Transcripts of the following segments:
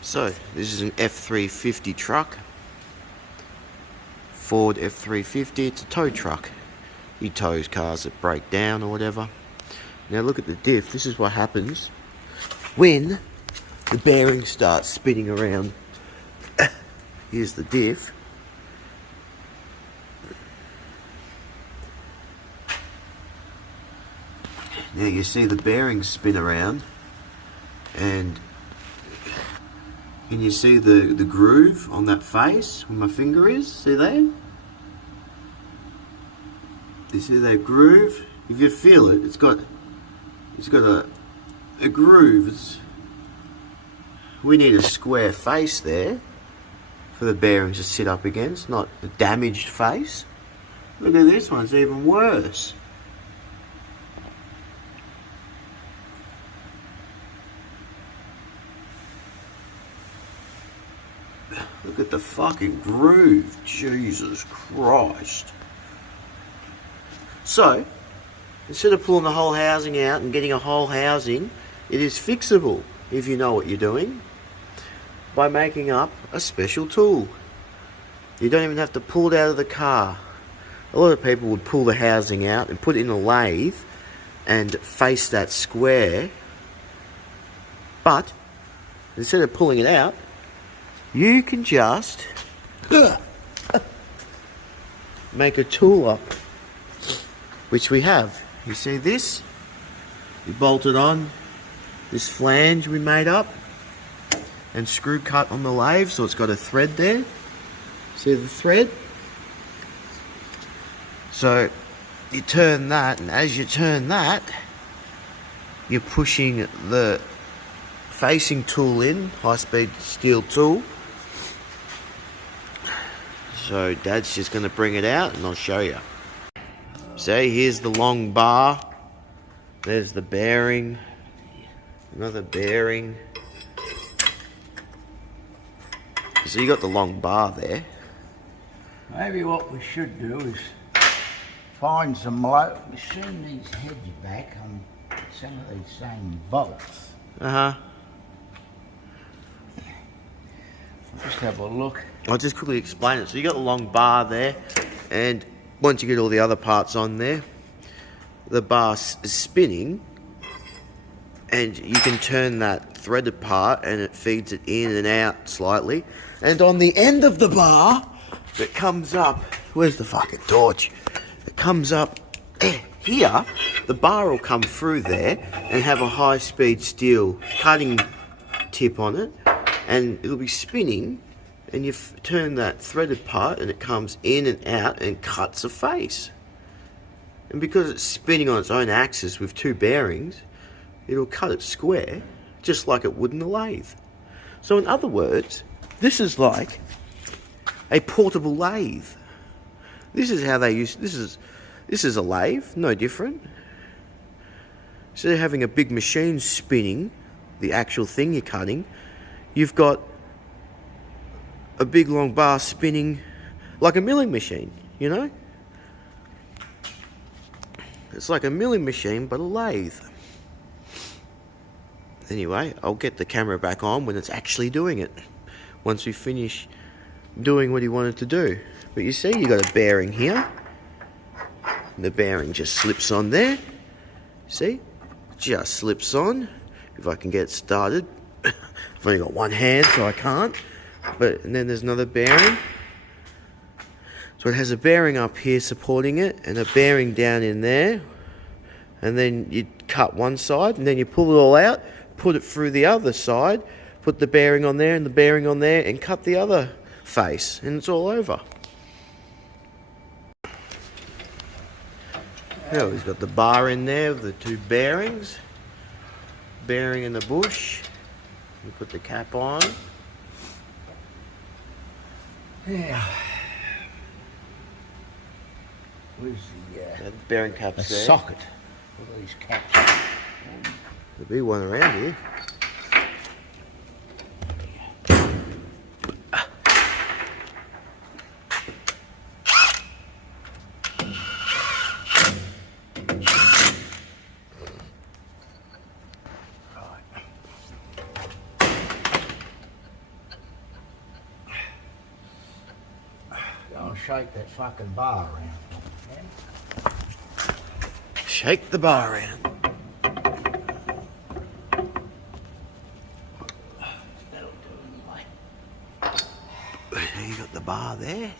So, this is an F350 truck. Ford F350, it's a tow truck. He tows cars that break down or whatever. Now look at the diff. This is what happens when the bearing starts spinning around. Here's the diff. Now you see the bearings spin around, and can you see the groove on that face where my finger is? See there? You see that groove? If you feel it, it's got a groove. We need a square face there for the bearings to sit up against, not a damaged face. Look at this one, it's even worse. Look at the fucking groove, Jesus Christ. So, instead of pulling the whole housing out and getting a whole housing, it is fixable, if you know what you're doing, by making up a special tool. You don't even have to pull it out of the car. A lot of people would pull the housing out and put it in a lathe and face that square, but instead of pulling it out, you can just make a tool up, which we have. You see this? We bolted on this flange we made up and screw cut on the lathe, so it's got a thread there. See the thread? So you turn that, and as you turn that, you're pushing the facing tool in, high-speed steel tool. So Dad's just going to bring it out and I'll show you. See, here's the long bar. There's the bearing. Another bearing. So you got the long bar there. Maybe what we should do is find some machine these heads back on some of these same bolts. Uh-huh. Just have a look. I'll just quickly explain it. So you got the long bar there, and once you get all the other parts on there, the bar is spinning, and you can turn that threaded part and it feeds it in and out slightly. And on the end of the bar, it comes up, where's the fucking torch? It comes up here, the bar will come through there and have a high-speed steel cutting tip on it, and it'll be spinning, and you turn that threaded part and it comes in and out and cuts a face. And because it's spinning on its own axis with two bearings, it'll cut it square, just like it would in the lathe. So in other words, this is like a portable lathe. This is how they use, this is a lathe, no different. Instead of having a big machine spinning the actual thing you're cutting, you've got a big long bar spinning like a milling machine, you know? It's like a milling machine, but a lathe. Anyway, I'll get the camera back on when it's actually doing it, once we finish doing what he wanted to do. But you see, you got a bearing here. The bearing just slips on there. See? Just slips on. If I can get started. I've only got one hand, so I can't. And then there's another bearing. So it has a bearing up here supporting it, and a bearing down in there. And then you cut one side, and then you pull it all out, put it through the other side, put the bearing on there and the bearing on there, and cut the other face, and it's all over. Yeah, we've got the bar in there with the two bearings. Bearing in the bush. You put the cap on. Yeah. Where's the bearing cap's there. socket? What are these caps? There'll be one around here. shake that fucking bar around. Okay? Shake the bar around. That'll do anyway. You got the bar there.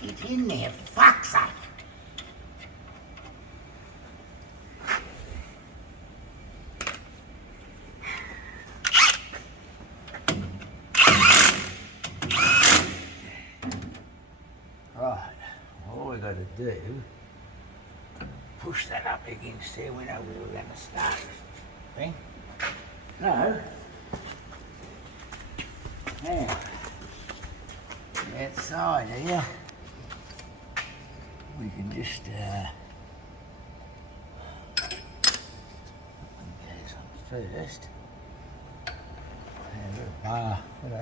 Get in there, fuck's sake. Right, all we got to do, push that up against there. We know where we're going to start. Thing. No. Now, outside here, we can just goes on first. Have a bar, put a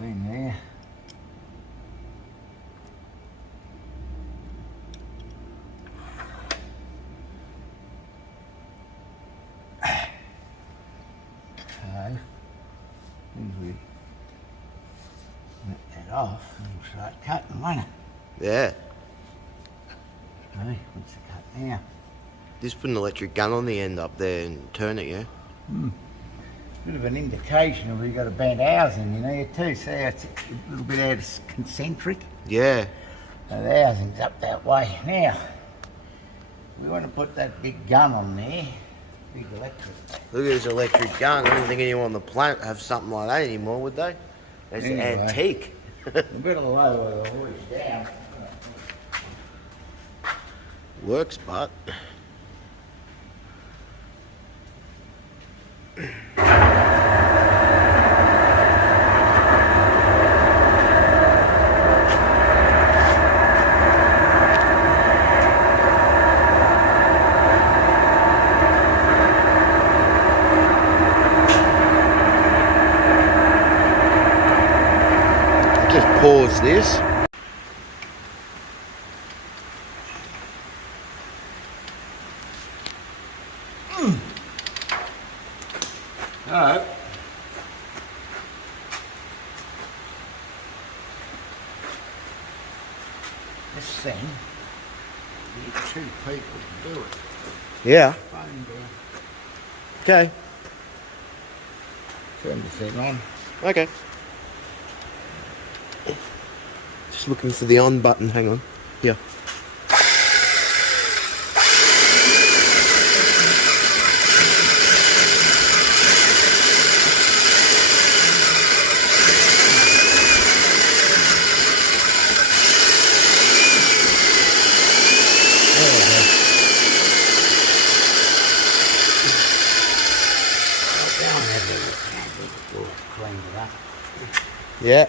in there. So, as we knock that off, we'll start cutting, won't it? Yeah. Okay, what's the cut now? Just put an electric gun on the end up there and turn it, yeah? Bit of an indication of we've got a bent housing in here too. See, it's a little bit out of concentric. Yeah. So the housing's up that way. Now, we want to put that big gun on there. Big electric. Look at this electric gun. I don't think anyone on the planet have something like that anymore, would they? It's Anyway. antique. We better lower the hoist down. Works, but... Just pause this. Alright. This thing, you need 2 people to do it. Yeah. Phone down. Okay. Turn the thing on. Okay. Just looking for the on button. Hang on. Here. Yeah.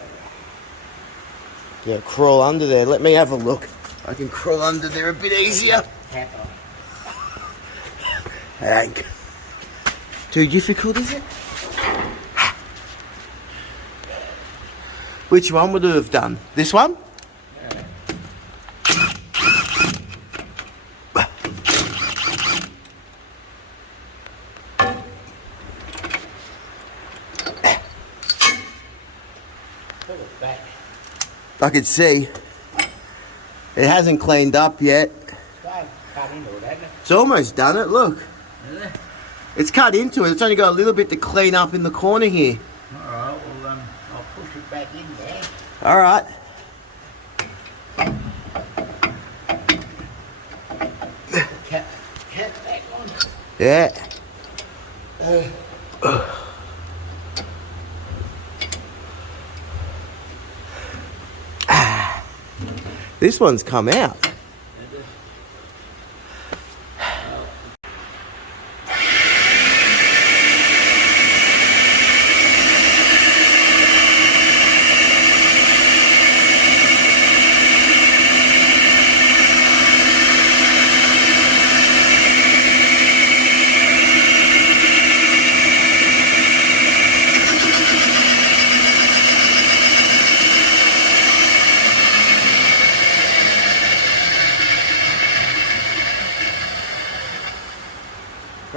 Yeah, crawl under there. Let me have a look. I can crawl under there a bit easier. That ain't too difficult, is it? Which one would it have done? This one? I could see. It hasn't cleaned up yet. Cut into it, hasn't it? It's almost done it, look. Is it? It's cut into it. It's only got a little bit to clean up in the corner here. Alright, well I'll push it back in there. Alright. Cap back on. Yeah. This one's come out.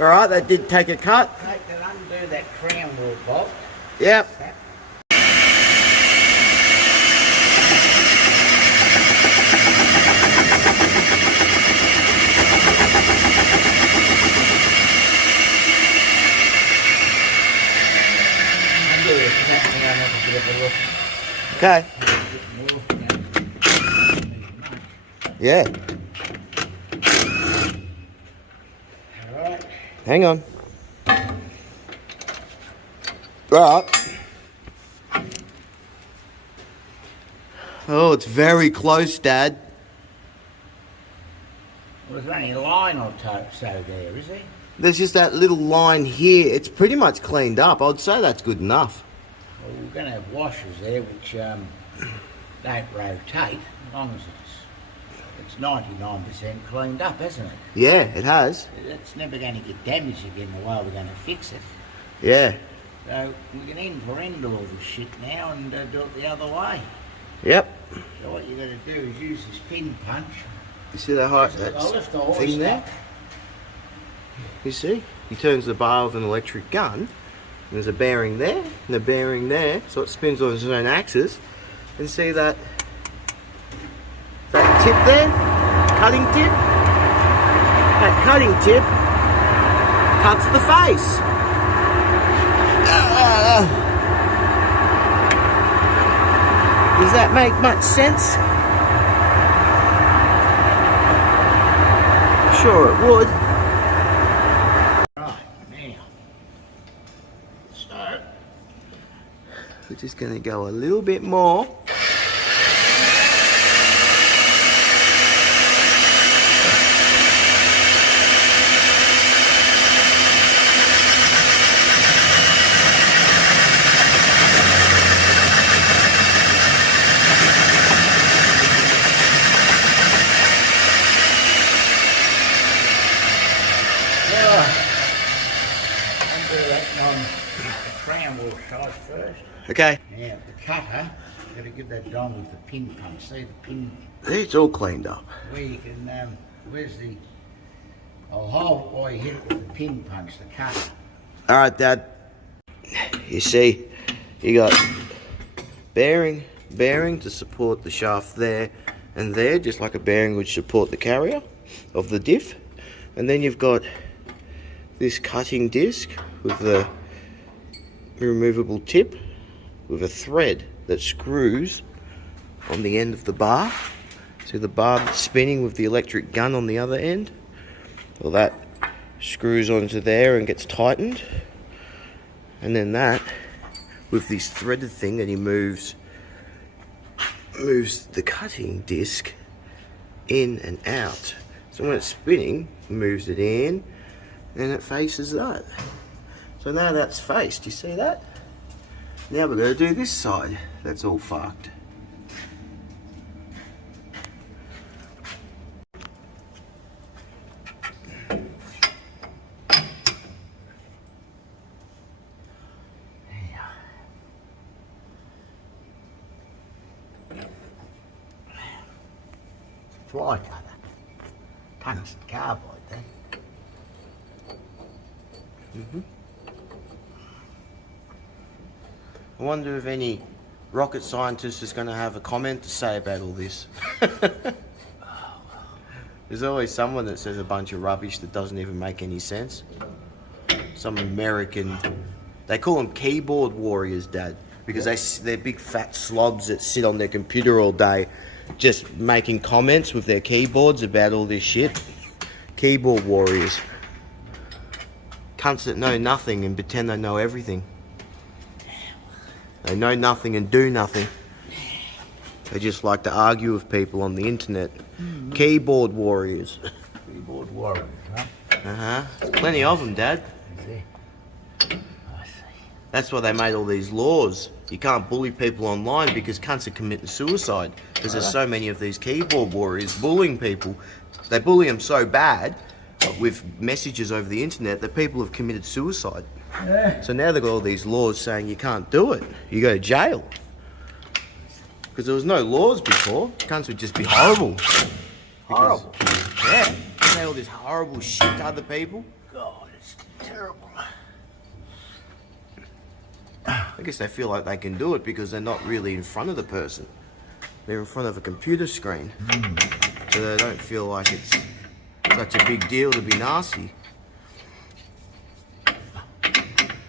Alright, that did take a cut. Take that, undo that crown wheel bolt. Yep. Undo it, that now have a bit of a look. Okay. Yeah. Alright. Hang on. Right. Oh, it's very close, Dad. Well, there's only a line or so there, is there? There's just that little line here. It's pretty much cleaned up. I'd say that's good enough. Well, we're going to have washers there which don't rotate, as long as it's 99% cleaned up, hasn't it? Yeah, it has. It's never going to get damaged again the way we're going to fix it. Yeah. So we can end all this shit now and do it the other way. Yep. So what you're going to do is use this pin punch. You see that height, I'll lift the hoist thing there? up. You see? He turns the bar with an electric gun. And there's a bearing there and a bearing there, so it spins on its own axis. And see that tip there? Cutting tip? That cutting tip cuts the face. Does that make much sense? Sure it would. Right, now. So, We're just going to go a little bit more. undo that on the crown wheel side first. Okay. Now, the cutter, you've got to give that done with the pin punch. See the pin It's all cleaned up. where you can, where's the, I'll hold it while you hit it with the pin punch, the cutter. Alright, Dad. You see, you got bearing to support the shaft there and there, just like a bearing would support the carrier of the diff. And then you've got this cutting disc with the removable tip with a thread that screws on the end of the bar. See the bar that's spinning with the electric gun on the other end? Well, that screws onto there and gets tightened. And then that, with this threaded thing that he moves the cutting disc in and out. So when it's spinning, he moves it in and it faces that. So now that's faced, you see that? Now we're going to do this side. That's all fucked. Fly cutter. Tungsten carbide there. I wonder if any rocket scientist is going to have a comment to say about all this. There's always someone that says a bunch of rubbish that doesn't even make any sense. Some American, they call them keyboard warriors, Dad, because they're big fat slobs that sit on their computer all day just making comments with their keyboards about all this shit. Keyboard warriors. Cunts that know nothing and pretend they know everything. They know nothing and do nothing. They just like to argue with people on the internet. Keyboard warriors. Keyboard warriors, huh? Uh-huh. There's plenty of them, Dad. Is there? I see. That's why they made all these laws. You can't bully people online because cunts are committing suicide. Because there's so many of these keyboard warriors bullying people. They bully them so bad with messages over the internet that people have committed suicide. Yeah. So now they've got all these laws saying you can't do it. You go to jail. Because there was no laws before. Cunts would just be horrible. Horrible. Yeah. Say all this horrible shit to other people. God, it's I guess they feel like they can do it because they're not really in front of the person. They're in front of a computer screen. So they don't feel like it's such a big deal to be nasty.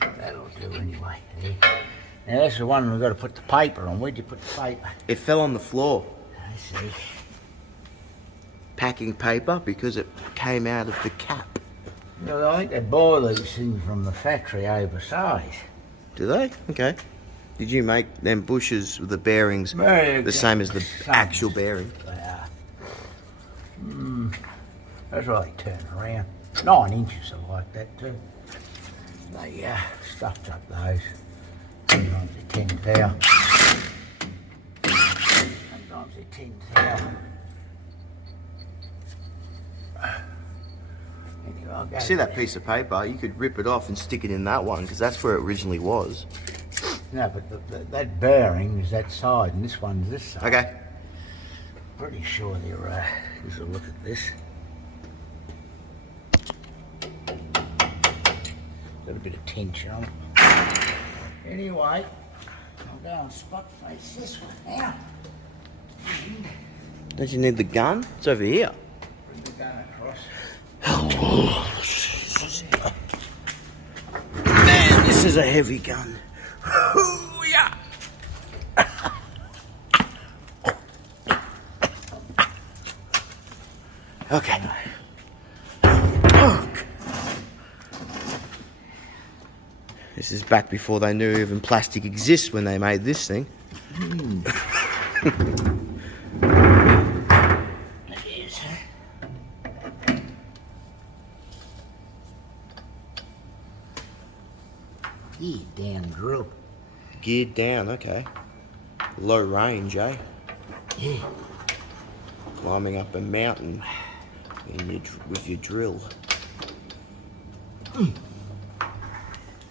That'll do anyway. Now that's the one we've got to put the paper on. Where'd you put the paper? It fell on the floor. I see. Packing paper because it came out of the cap. You know, I think they buy these things from the factory oversized. Do they? Okay. Did you make them bushes with the bearings the same as the actual bearing? Yeah. That's why they turn around. 9 inches are like that too. They stuffed up those. Sometimes they're 10 thou. Sometimes they're 10 thou. Anyway, I'll go See that there. piece of paper? You could rip it off and stick it in that one because that's where it originally was. No, but that bearing is that side and this one's this side. Okay. Pretty sure they're, let's look at this. Got a bit of tension on it. Anyway, I'll go and spot face this one now. Don't you need the gun? It's over here. Bring the gun across. Oh, man, this is a heavy gun. Yeah. Okay. This is back before they knew even plastic exists when they made this thing. It is. Gear down drill. Geared down, okay. Low range, eh? Yeah. Climbing up a mountain with your drill.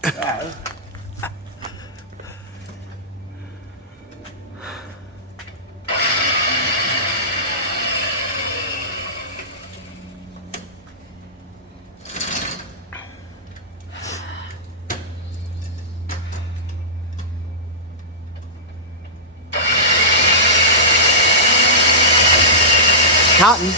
So, Cutting.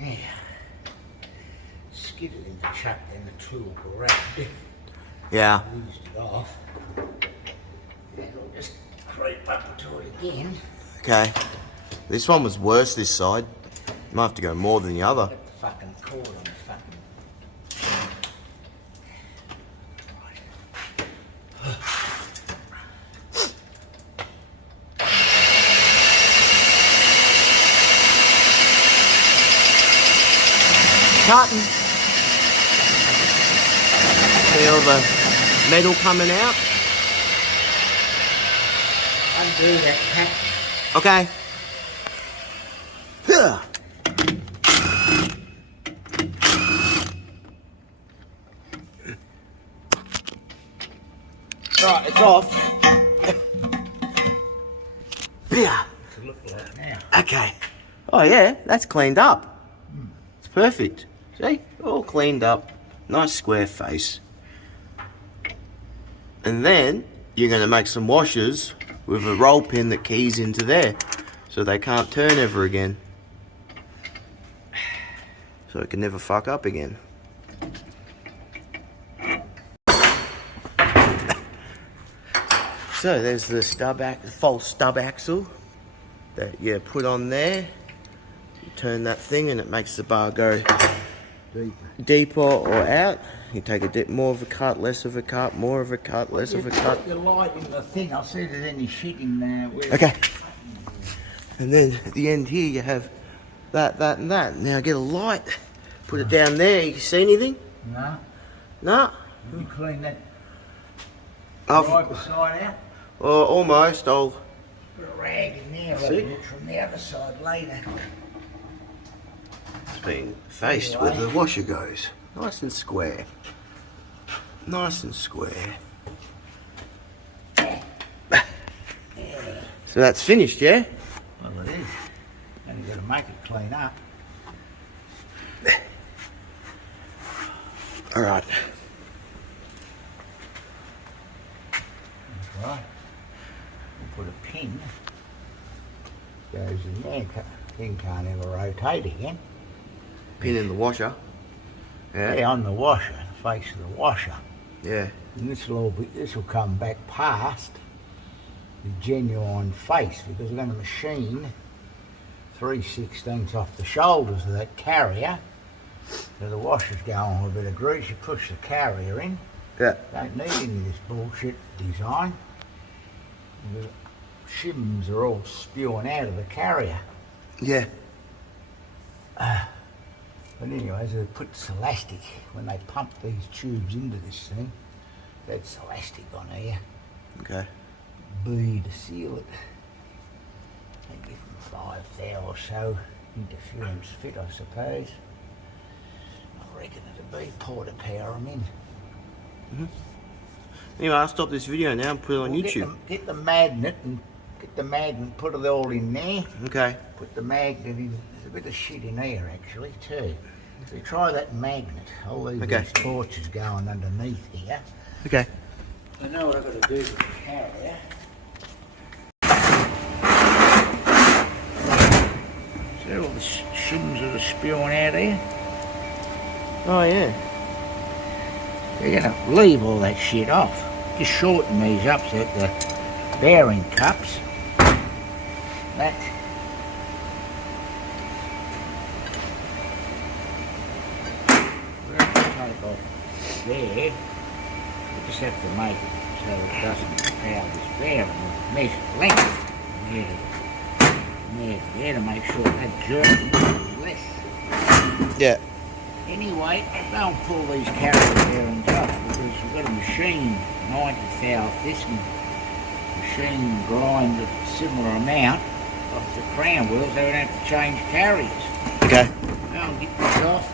yeah. Skidded in the chuck, then the tool grabbed it. Yeah. Eased it off. And we'll just creep up to it again. Okay. This one was worse this side. Might have to go more than the other. Get the fucking cord on the fucking... Cutting. Feel the metal coming out. Undo that cap. Okay. Huh. Right, it's off. Yeah. To look like now. Okay. Oh yeah, that's cleaned up. It's perfect. See? All cleaned up. Nice square face. And then you're going to make some washers with a roll pin that keys into there so they can't turn ever again. So it can never fuck up again. So there's the false stub axle that you put on there. You turn that thing and it makes the bar go deeper or out. You take a bit more of a cut, less of a cut, more of a cut, less of a cut. Put the light in the thing. I'll see if there's any shit in there. Okay. And then at the end here you have that, that and that. Now get a light, put it down there. You see anything? No. No. You clean that I've, driver's side out. well, almost. I'll Put a rag in there. See? I'll do it from the other side later. It's been faced where the washer goes. Nice and square. Nice and square. So that's finished, yeah? Well, it is. And you've got to make it clean up. All right. That's right. We'll put a pin. Goes in there. Thing can't ever rotate again. Pin in the washer. Yeah. Yeah, on the washer, the face of the washer. Yeah. And this will come back past the genuine face because we're going to machine 3/16 off the shoulders of that carrier. So the washer's going with a bit of grease. You push the carrier in. Yeah. Don't need any of this bullshit design. The shims are all spewing out of the carrier. Yeah. But anyway, so they put elastic when they pump these tubes into this thing. That's elastic on here. Okay. B to seal it. They give them 5 thou or so interference fit, I suppose. I reckon it'll be pour to power them in. Anyway, I'll stop this video now and put it on YouTube. Get the magnet and put it all in there. Okay. Put the magnet in. There's a bit of shit in here actually too. So try that magnet. I'll leave these torches going underneath here. Okay. I know what I've got to do with the carrier. See all the shims that are spewing out here? Oh, yeah. You're going to leave all that shit off. Just shorten these up so that the bearing cups, that we're going to take off there. We just have to make it so it doesn't power this bearing. We'll measure length there to make sure that jerking is less. Yeah. Anyway, don't pull these carrier bearings off because we've got to machine 90 thou this and machine grind a similar amount off the crown wheels so we don't have to change carriers. Okay. I'll get this off.